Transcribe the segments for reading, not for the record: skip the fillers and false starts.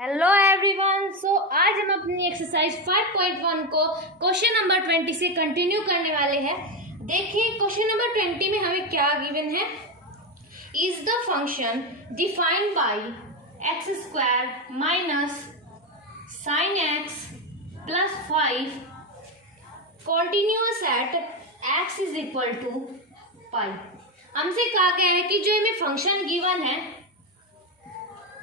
Hello everyone. सो आज हम अपनी एक्सरसाइज 5.1 को क्वेश्चन नंबर 20 से कंटिन्यू करने वाले हैं। देखिए क्वेश्चन नंबर 20 में हमें क्या गिवन है। Is the function defined by x square minus sine x plus 5 continuous at x is equal to pi. हमसे कहा गया है कि जो हमें फंक्शन गिवन है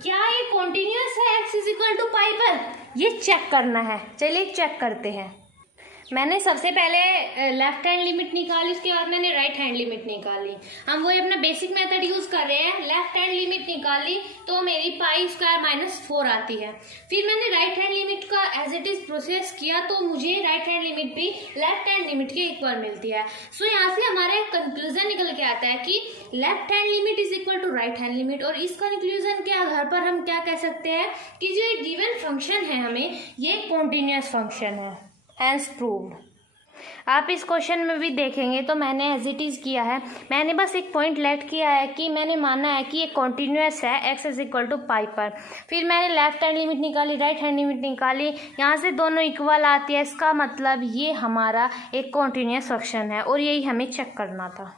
क्या ये कॉन्टिन्यूअस है एक्स इज इक्वल टू पाई पर, ये चेक करना है। चलिए चेक करते हैं। मैंने सबसे पहले लेफ्ट हैंड लिमिट निकाली, उसके बाद मैंने राइट हैंड लिमिट निकाली। हम वही अपना बेसिक मेथड यूज कर रहे हैं। लेफ्ट हैंड लिमिट निकाली तो मेरी पाई स्क्वायर माइनस 4 आती है। फिर मैंने राइट हैंड लिमिट का एज इट इज प्रोसेस किया तो मुझे राइट हैंड लिमिट भी लेफ्ट हैंड लिमिट के इक्वल मिलती है। सो यहाँ से हमारा कंक्लूजन निकल के आता है कि left hand limit is equal to right hand limit. और इस कंक्लूजन के आधार पर हम क्या कह सकते हैं कि जो एक गिवन फंक्शन है हमें ये कॉन्टिन्यूअस फंक्शन है। Hence proved. आप इस क्वेश्चन में भी देखेंगे तो मैंने एज इट इज किया है। मैंने बस एक पॉइंट लेट किया है कि मैंने माना है कि ये कॉन्टिन्यूअस है एक्स इज इक्वल टू पाई पर। फिर मैंने लेफ्ट हैंड लिमिट निकाली, राइट हैंड लिमिट निकाली, यहाँ से दोनों इक्वल आती है। इसका मतलब ये हमारा एक कॉन्टिन्यूअस फंक्शन है और यही हमें चेक करना था।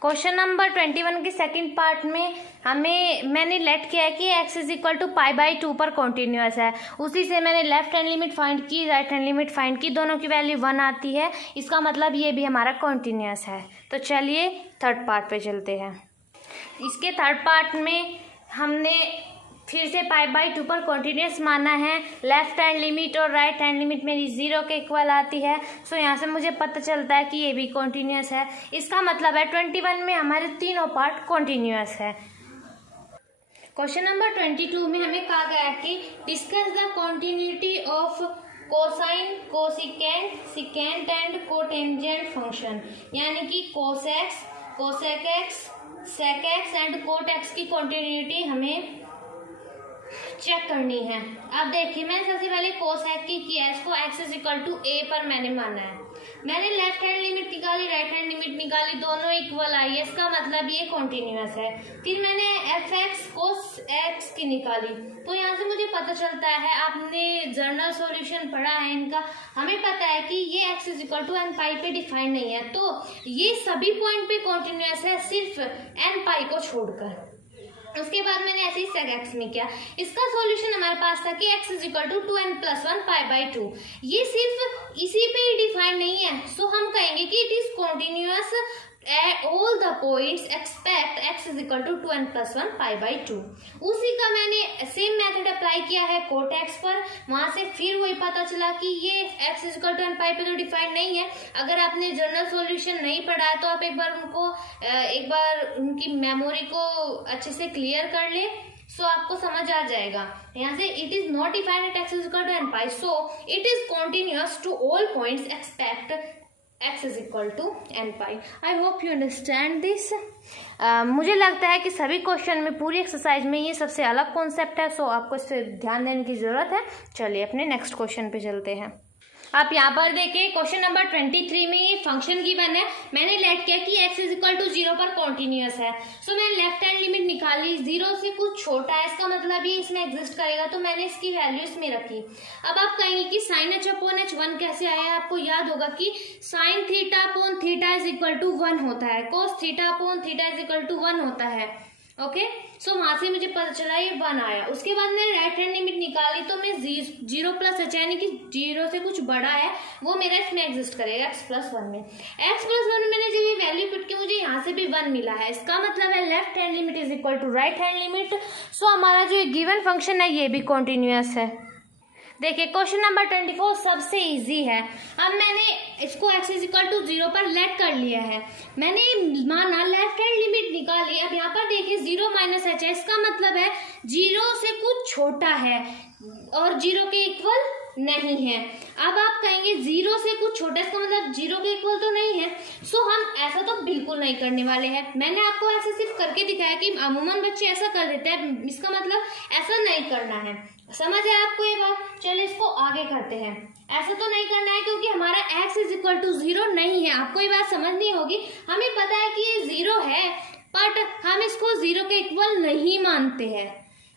क्वेश्चन नंबर 21 के सेकंड पार्ट में मैंने लेट किया है कि x is equal to pi by 2 पर कॉन्टिन्यूअस है। उसी से मैंने लेफ्ट हैंड लिमिट फाइंड की, राइट हैंड लिमिट फाइंड की, दोनों की वैल्यू 1 आती है। इसका मतलब ये भी हमारा कॉन्टिन्यूअस है। तो चलिए थर्ड पार्ट पे चलते हैं। इसके थर्ड पार्ट में हमने फिर से पाई बाई 2 पर कॉन्टिन्यूअस माना है। लेफ्ट हैंड लिमिट और राइट हैंड लिमिट मेरी 0 के इक्वल आती है। सो यहाँ से मुझे पता चलता है कि ये भी कॉन्टिन्यूअस है। इसका मतलब है 21 में हमारे तीनों पार्ट कॉन्टिन्यूअस है। क्वेश्चन नंबर 22 में हमें कहा गया है कि discuss the continuity of cosine, cosecant, secant and cotangent function. यानी कि cos x, cosec x, sec x and cot x की कॉन्टिन्यूटी हमें चेक करनी है। अब देखिए मैंने सबसे पहले कोस एक्स की किया है, इसको एक्स इज इक्वल टू ए पर मैंने माना है। मैंने लेफ्ट हैंड लिमिट निकाली, राइट हैंड लिमिट निकाली, दोनों इक्वल आई है। इसका मतलब ये कॉन्टिन्यूअस है। फिर मैंने एफ एक्स कोस एक्स की निकाली तो यहाँ से मुझे पता चलता है, आपने जर्नल सॉल्यूशन पढ़ा है इनका, हमें पता है कि ये x is equal to n pi पे डिफाइन नहीं है। तो ये सभी पॉइंट पे कॉन्टिन्यूअस है सिर्फ एन पाई को छोड़कर। उसके बाद मैंने ऐसे ही सेक एक्स में किया। इसका सॉल्यूशन हमारे पास था कि x is equal to 2n plus 1 pi by 2। ये सिर्फ इसी पे ही डिफाइन नहीं है। सो हम कहेंगे कि it is continuous at all the points except x is equal to 2n plus 1 pi by 2। उसी का मैंने सेम मेथड अप्लाई किया है कोट x पर। वहां से फिर वही पता चला कि ये x is equal to n pi पे तो डिफाइन नहीं है। अगर आपने जनरल सॉल्यूशन नहीं पढ़ा है तो आप एक बार उनकी मेमोरी को अच्छे से क्लियर कर ले, सो आपको समझ आ जाएगा। यहाँ से it is not defined at x is equal to n pi, so it is continuous to all points except x is equal to n pi। I hope you understand this। मुझे लगता है कि सभी क्वेश्चन में, पूरी exercise में ये सबसे अलग कॉन्सेप्ट है। सो आपको इस पर ध्यान देने की ज़रूरत है। चलिए अपने नेक्स्ट क्वेश्चन पे चलते हैं। आप यहाँ पर देखिए क्वेश्चन नंबर 23 में ये फंक्शन गिवन है। मैंने लेट किया कि x इज इक्वल टू 0 पर कॉन्टिन्यूअस है। सो मैंने लेफ्ट हैंड लिमिट निकाली, 0 से कुछ छोटा है, इसका मतलब ये इसमें एग्जिस्ट करेगा, तो मैंने इसकी वैल्यू इसमें रखी। अब आप कहेंगे कि साइन h अपॉन h 1 कैसे आया। आपको याद होगा कि sine theta upon theta is equal to 1 होता है, cos theta upon theta is equal to 1 होता है। ओके, सो वहां से मुझे पता चला ये 1 आया। उसके बाद मैंने राइट हैंड लिमिट निकाली तो मैं 0 प्लस h यानी कि 0 से कुछ बड़ा है वो मेरा इसमें एग्जिस्ट करेगा x प्लस 1 में। x प्लस 1 में मैंने जब ये वैल्यू पुट की मुझे यहाँ से भी 1 मिला है। इसका मतलब है left hand limit is equal to right hand limit. So हमारा जो गिवन फंक्शन है ये भी कॉन्टिन्यूअस है। देखिए क्वेश्चन नंबर 24 सबसे इजी है। अब मैंने इसको x इज इक्वल टू 0 पर लेट कर लिया है। मैंने माना लेफ्ट हैंड लिमिट निकाली। अब यहाँ पर देखिए 0 माइनस h है, इसका मतलब है 0 से कुछ छोटा है और 0 के इक्वल नहीं है। अब आप कहेंगे 0 से कुछ छोटा, इसका मतलब 0 के इक्वल तो नहीं है। सो हम ऐसा तो बिल्कुल नहीं करने वाले हैं। मैंने आपको ऐसे सिर्फ करके दिखाया कि अमूमन बच्चे ऐसा कर देते हैं, इसका मतलब ऐसा नहीं करना है। समझ है आपको ये बात। चलिए इसको आगे करते हैं। ऐसा तो नहीं करना है क्योंकि हमारा x इज इक्वल टू 0 नहीं है। आपको ये बात समझनी होगी। हमें पता है कि ये 0 है बट हम इसको 0 के इक्वल नहीं मानते हैं।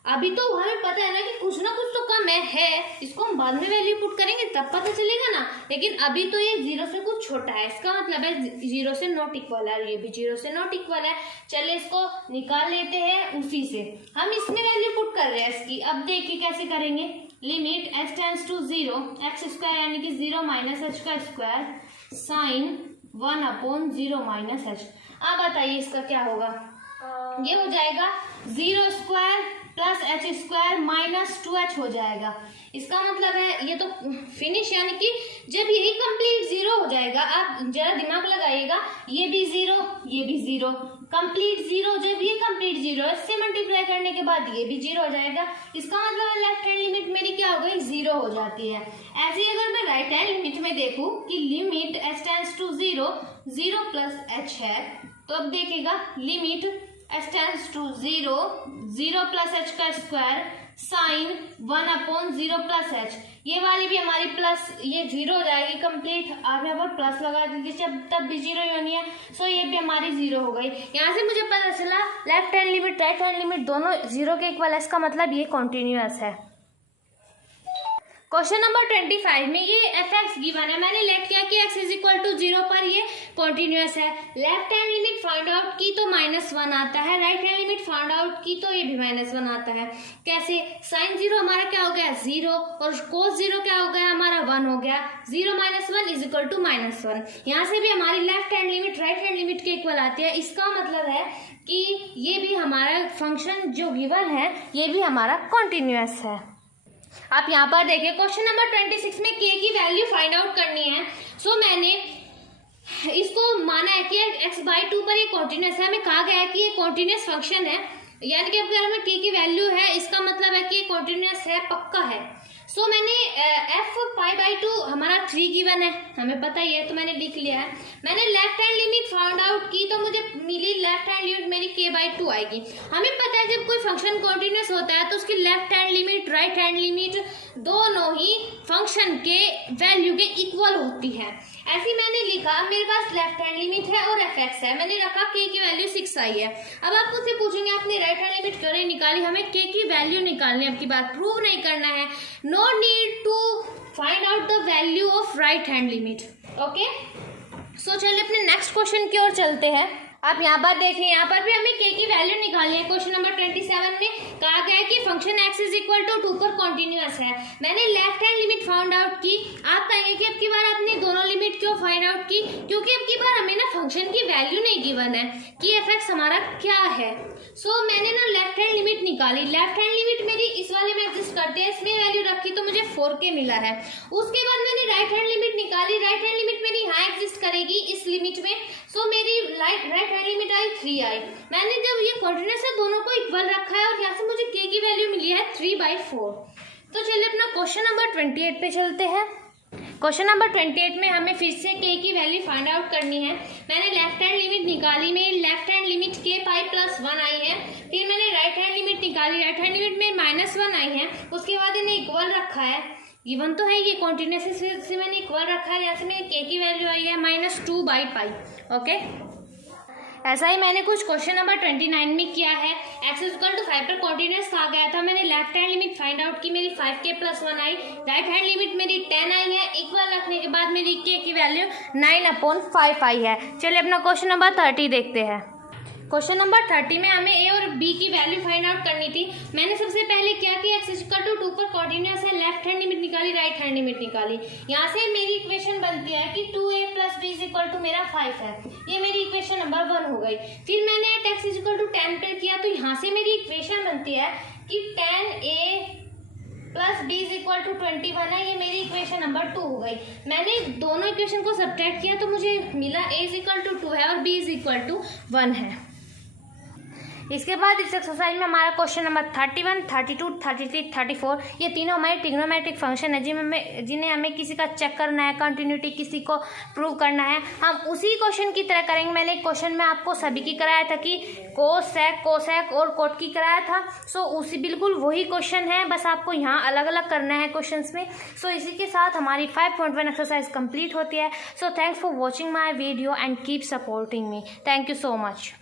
अभी तो हमें पता है ना कि कुछ ना कुछ तो कम है, इसको हम बाद में वैल्यू पुट करेंगे तब पता चलेगा ना। लेकिन अभी तो ये 0 से कुछ छोटा है, इसका मतलब है 0 से नॉट इक्वल है, ये भी 0 से नॉट इक्वल है। चलिए इसको निकाल लेते हैं उसी से, हम इसमें वैल्यू पुट कर रहे हैं इसकी। अब देखिए कैसे करेंगे, limit h tends to 0 x square यानी कि 0 माइनस h का स्क्वायर साइन 1/0 माइनस h। अब बताइए इसका क्या होगा, ये हो जाएगा 0 square plus h square minus 2h हो जाएगा। इसका मतलब है ये तो फिनिश, यानी कि जब यही कंप्लीट 0 हो जाएगा, आप जरा दिमाग लगाइएगा, ये भी 0 ये भी 0, कंप्लीट 0, जब ये कंप्लीट 0 इससे मल्टीप्लाई करने के बाद ये भी 0 हो जाएगा। इसका मतलब लेफ्ट हैंड लिमिट मेरी क्या हो गई, 0 हो जाती है। ऐसे ही अगर मैं राइट हैंड लिमिट में देखूं कि limit h tends to 0 0 plus h है, तो अब देखिएगा limit h tends to 0 0 plus h का स्क्वायर साइन 1/0 प्लस h, ये वाली भी हमारी प्लस, ये 0 हो जाएगी कंप्लीट। आप यहाँ पर प्लस लगा दीजिए, तब भी 0 ही होनी है, सो ये भी हमारी 0 हो गई। यहाँ से मुझे पता चला left hand limit right hand limit दोनों 0 के इक्वल है, इसका मतलब ये कॉन्टिन्यूअस है। क्वेश्चन नंबर 25 में ये एफ एक्स गिवन है, मैंने लेट किया कि x इज इक्वल टू 0 पर ये कॉन्टिन्यूअस है। Left hand limit find out की तो -1 आता है, right hand limit find out की तो ये भी -1 आता है। कैसे, साइन 0 हमारा क्या हो गया 0 और कोस 0 क्या हो गया हमारा 1 हो गया, 0 - 1 इज इक्वल टू -1। यहाँ से भी हमारी left hand limit right hand limit के इक्वल आती है। इसका मतलब है कि ये भी हमारा फंक्शन जो गिवन है ये भी हमारा कॉन्टिन्यूअस है। आप यहाँ पर देखिए क्वेश्चन नंबर 26 में k की वैल्यू फाइंड आउट करनी है। सो मैंने इसको माना है कि x/2 पर ये कॉन्टिन्यूअस है, हमें कहा गया है कि ये कॉन्टिन्यूअस फंक्शन है, यानी कि अगर हमें k की वैल्यू है इसका मतलब है कि ये कॉन्टिन्यूअस है, पक्का है। सो मैंने f π/2 हमारा 3 गिवन है, हमें पता ही है, तो मैंने लिख लिया है। मैंने left hand limit find out की तो मुझे मिली लेफ्ट हैंड लिमिट मेरी k/2 आएगी। हमें पता है जब कोई फंक्शन कॉन्टिन्यूअस होता है तो उसकी left hand limit right hand limit दोनों ही फंक्शन के वैल्यू के इक्वल होती है। ऐसे मैंने लिखा, मेरे पास लेफ्ट हैंड लिमिट है और एफ एक्स है, मैंने रखा k की वैल्यू 6 आई है। अब आप मुझसे पूछेंगे आपने राइट हैंड लिमिट क्यों नहीं निकाली, हमें k की वैल्यू निकालनी है, आपकी बात प्रूव नहीं करना है। No need to find out the value of right hand limit. Okay, so चलिए अपने नेक्स्ट क्वेश्चन की ओर चलते हैं। आप यहाँ पर देखिए, यहाँ पर भी हमें k की वैल्यू निकालनी है। क्वेश्चन नंबर 27 में कहा गया है कि function x is equal to 2 पर कॉन्टिन्यूअस है। मैंने left hand limit find out की। आप कहेंगे कि अब की बार आपने दोनों लिमिट क्यों फाइंड आउट की, क्योंकि अब की बार हमें ना फंक्शन की वैल्यू नहीं गिवन है कि एफ एक्स हमारा क्या है। सो मैंने ना लेफ्ट हैंड लिमिट निकाली। लेफ्ट हैंड लिमिट मेरी इस वाले में एग्जिस्ट करती है, इसमें वैल्यू रखी तो मुझे 4k मिला है। उसके बाद मैंने राइट हैंड लिमिट निकाली, राइट हैंड लिमिट मेरी यहाँ एग्जिस्ट करेगी इस लिमिट में। सो मेरी राइट हैंड लिमिट आई 3 आई। मैंने जब ये कॉन्टिन्यूअस है दोनों को इक्वल रखा है और यहाँ से मुझे k की वैल्यू मिली है 3/4। तो चलिए अपना क्वेश्चन नंबर 28 पे चलते हैं। क्वेश्चन नंबर 28 में हमें फिर से k की वैल्यू फाइंड आउट करनी है। मैंने लेफ्ट हैंड लिमिट निकाली, मेरी लेफ्ट हैंड लिमिट k/+1 आई है। फिर मैंने राइट हैंड लिमिट निकाली, राइट हैंड लिमिट में -1 आई है। उसके बाद इन्हें इक्वल रखा है, गिवन तो है ये कॉन्टिन्यूअस से मैंने इक्वल रखा है। यहाँ से मेरी k की वैल्यू आई है -2/π। ओके, ऐसा ही मैंने कुछ क्वेश्चन नंबर 29 में किया है। x इज इक्वल टू 5 पर कॉन्टिन्यूअस कहा गया था, मैंने left hand limit find out की, मेरी 5k+1 आई। राइट हैंड लिमिट मेरी 10 आई है। इक्वल रखने के बाद मेरी k की वैल्यू 9/5 आई है। चलिए अपना क्वेश्चन नंबर 30 देखते हैं। क्वेश्चन नंबर 30 में हमें a और b की वैल्यू फाइंड आउट करनी थी। मैंने सबसे पहले क्या कि x इज इक्वल टू 2 पर कॉन्टिन्यूअस है, लेफ्ट हैंड लिमिट निकाली, राइट हैंड लिमिट निकाली। यहाँ से मेरी इक्वेशन बनती है कि 2a + b is equal to मेरा 5 है। ये मेरी इक्वेशन नंबर 1 हो गई। फिर मैंने x इज इक्वल टू 10 पर किया, तो यहाँ से मेरी इक्वेशन बनती है कि 10a + b is equal to 21 है। ये मेरी इक्वेशन नंबर 2 हो गई। मैंने दोनों इक्वेशन को सब्ट्रैक्ट किया तो मुझे मिला a इज इक्वल टू 2 है और b इज इक्वल टू 1 है। इसके बाद इस एक्सरसाइज में हमारा क्वेश्चन नंबर 31, 32, 33, 34 ये तीनों हमारे ट्रिग्नोमेट्रिक फंक्शन है जिन्हें हमें किसी का चेक करना है, कंटिन्यूटी किसी को प्रूव करना है। हम उसी क्वेश्चन की तरह करेंगे। मैंने क्वेश्चन में आपको सभी की कराया था कि कोसेक और कोट की कराया था। सो उसी बिल्कुल वही क्वेश्चन है, बस आपको यहाँ अलग अलग करना है क्वेश्चन में। सो इसी के साथ हमारी 5.1 एक्सरसाइज कंप्लीट होती है। So thanks for watching my video and keep supporting me. Thank you so much.